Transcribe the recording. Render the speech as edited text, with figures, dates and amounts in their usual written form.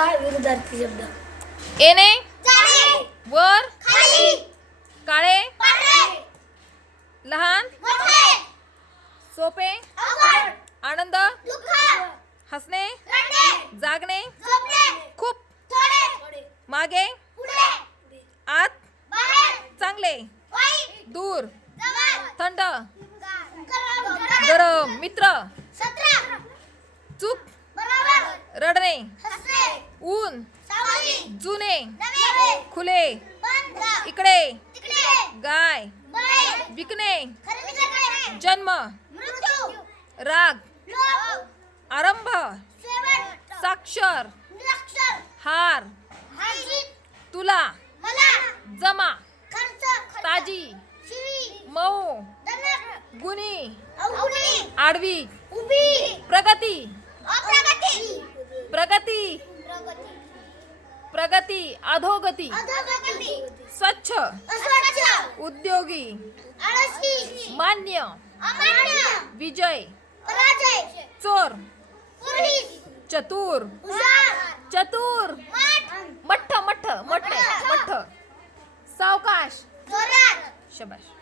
विरुद्धार्थी शब्द. येणे वर काळे लहान सोपे आनंद हसणे जागणे खूप मागे आत चांगले दूर थंड गरम मित्र चूक रडणे ऊन जुने खुले इकडे गाय विकणे जन्म राग आरंभ साक्षर हार तुला जमा ताजी मऊ गुणी आडवी प्रगती प्रगती प्रगती अधोगती स्वच्छ उद्योगी मान्य विजय चोर चतुर चतुर मठ मठ मठ मठ सावकाश शबाश.